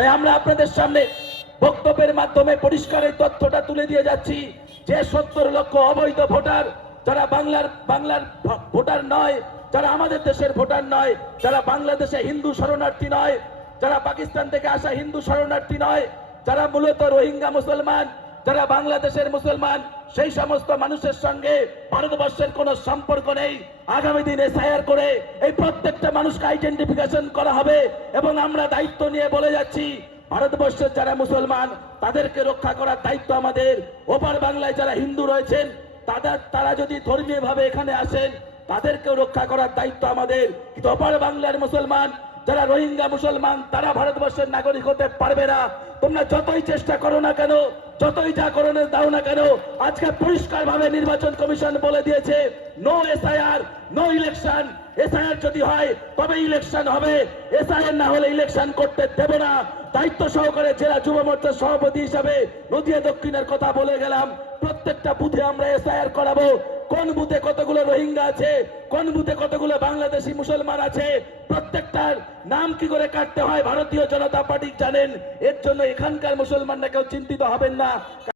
তাই আমরা আপনাদের সামনে বক্তব্যের মাধ্যমে পরিষ্কার এই তথ্যটা তুলে দিয়ে যাচ্ছি যে 70 লক্ষ অবৈধ ভোটার যারা বাংলার ভোটার নয়, যারা আমাদের দেশের ভোটার নয়, যারা বাংলাদেশে হিন্দু শরণার্থী নয়, যারা পাকিস্তান থেকে আসা হিন্দু শরণার্থী নয়, যারা মূলত রোহিঙ্গা মুসলমান, যারা বাংলাদেশের মুসলমান, সেই সমস্ত মানুষের সঙ্গে ভারতবর্ষের কোনো সম্পর্ক নেই। আগামী দিনে এসআইআর করে এই প্রত্যেকটা মানুষকে আইডেন্টিফিকেশন করা হবে এবং আমরা দায়িত্ব নিয়ে বলে যাচ্ছি ভারতবর্ষের যারা মুসলমান তাদেরকে রক্ষা করার দায়িত্ব আমাদের। ওপার বাংলায় যারা হিন্দু রয়েছেন তারা যদি ধর্মীয় ভাবে এখানে আসেন তাদেরকেও রক্ষা করার দায়িত্ব আমাদের। কিন্তু ওপার বাংলার মুসলমান যারা রোহিঙ্গা মুসলমান তারা ভারতবর্ষের নাগরিক হতে পারবে না। তোমরা যতই চেষ্টা করো না কেন, যতই যা করণের দাও না কেন, আজকে পরিষ্কার ভাবে নির্বাচন কমিশন বলে দিয়েছে no SIR, no election. SIR যদি হয় তবে ইলেকশন হবে, এসআইআর না হলে ইলেকশন করতে দেব না। দায়িত্ব সহকারে জেলা যুব মোর্চার সভাপতি হিসাবে নদিয়া দক্ষিণের কথা বলে গেলাম, প্রত্যেকটা বুথে আমরা এসআইআর করাবো। কোন বুথে কতগুলো রোহিঙ্গা আছে, কোন বুথে কতগুলো বাংলাদেশি মুসলমান আছে, প্রত্যেকটার নাম কি করে কাটতে হয় ভারতীয় জনতা পার্টি জানেন। এর জন্য এখানকার মুসলমানরা কেউ চিন্তিত হবেন না।